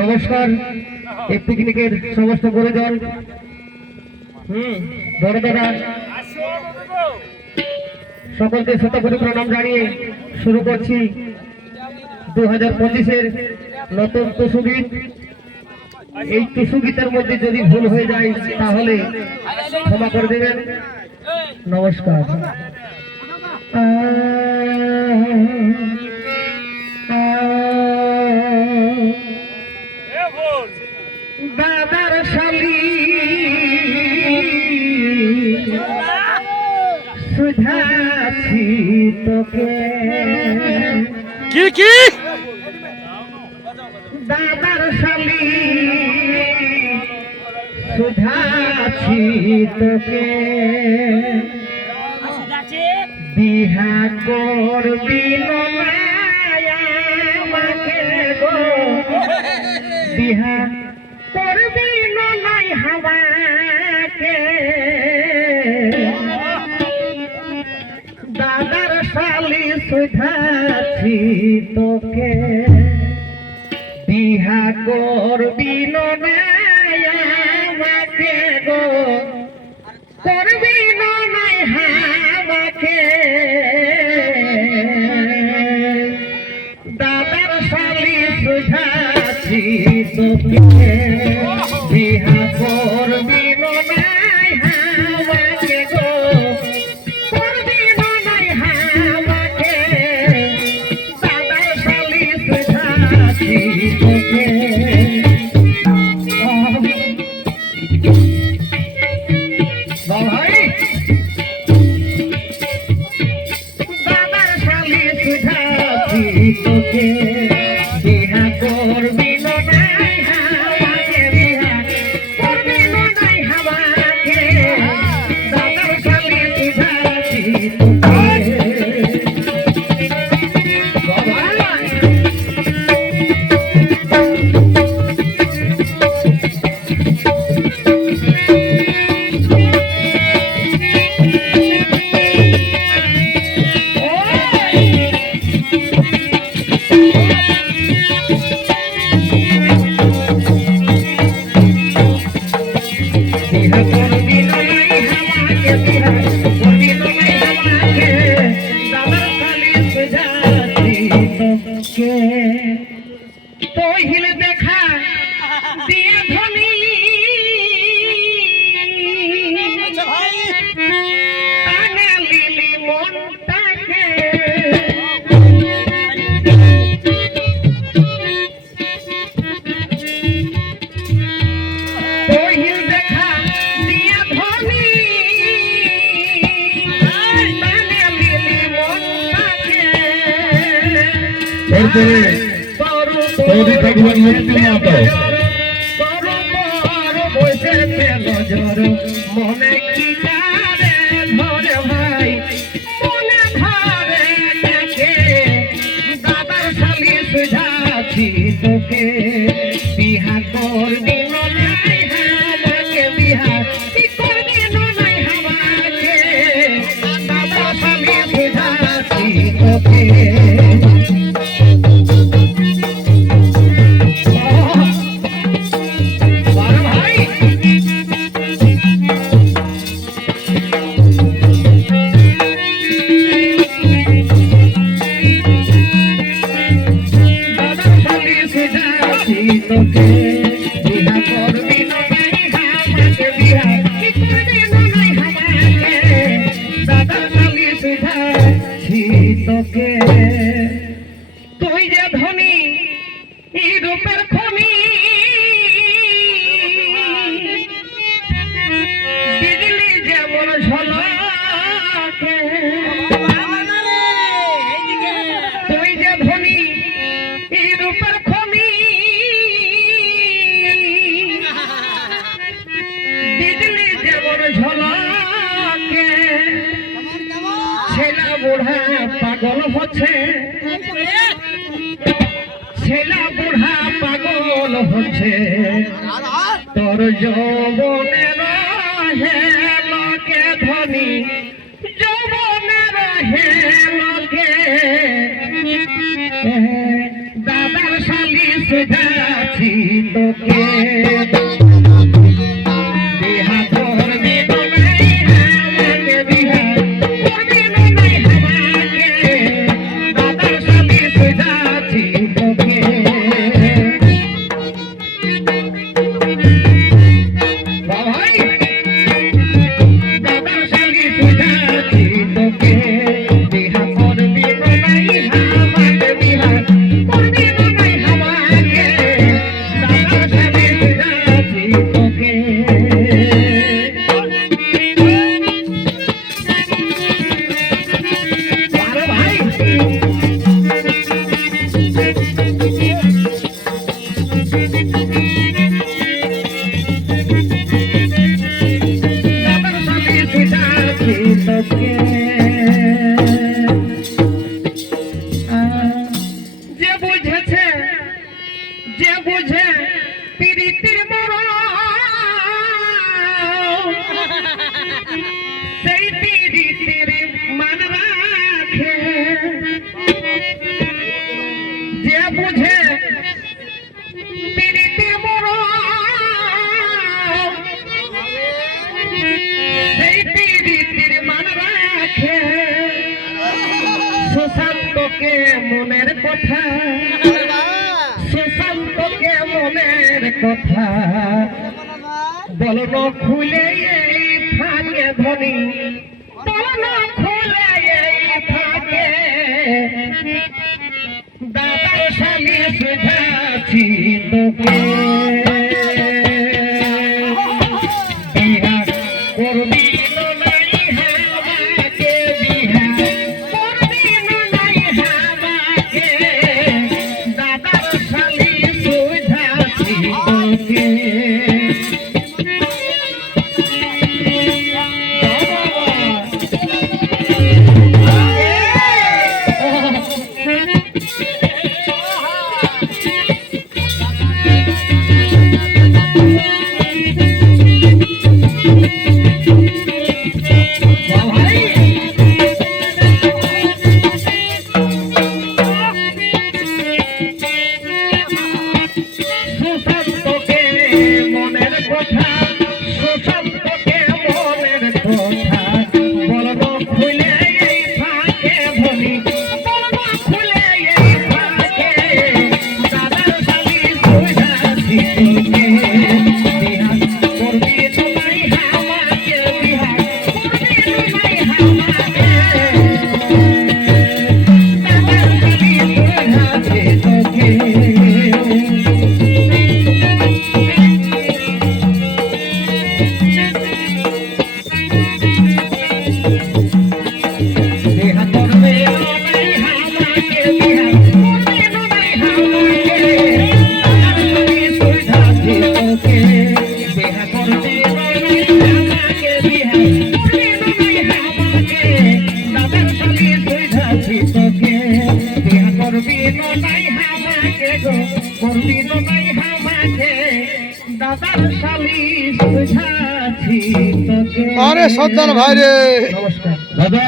নমস্কার, এই পিকনিকের সমস্ত গুরুজন। হুম বড় দাদা সকলকে শতকোটি প্রণাম জানিয়ে শুরু করছি। দু হাজার পঁচিশের নতুন গীত এই টুসু গীতের মধ্যে যদি ভুল হয়ে যায় তাহলে ক্ষমা করে দেবেন। নমস্কার। দাদার শালি সুধাছি তোকে। কি কি? দাদার শালি সুধাছি তোকে। বিহা করবি আমাকে গো। বিহা করবি নাই হাওয়াকে দাদার শালি সুধাছি তোকে। বিহা করবি সুধাছি তোকে বিহা এরপরে সৌদি থাকবেন মুক্তি মাতা মনে কি ভাই তোকে বুড়া পাগল হচ্ছে। ছেলা বুড়া পাগল হচ্ছে। তোর যৌবনে হে লোকে ধনী। যৌবনে হে লোকে দাদার সালিস যাচ্ছি তোকে। কথা। সে কথা। বলব খুলে এই ধনি বলব খুলে এই দাদার শুধাছি তোকে সঙ্গে সর্দার ভাই রে। নমস্কার। দাদা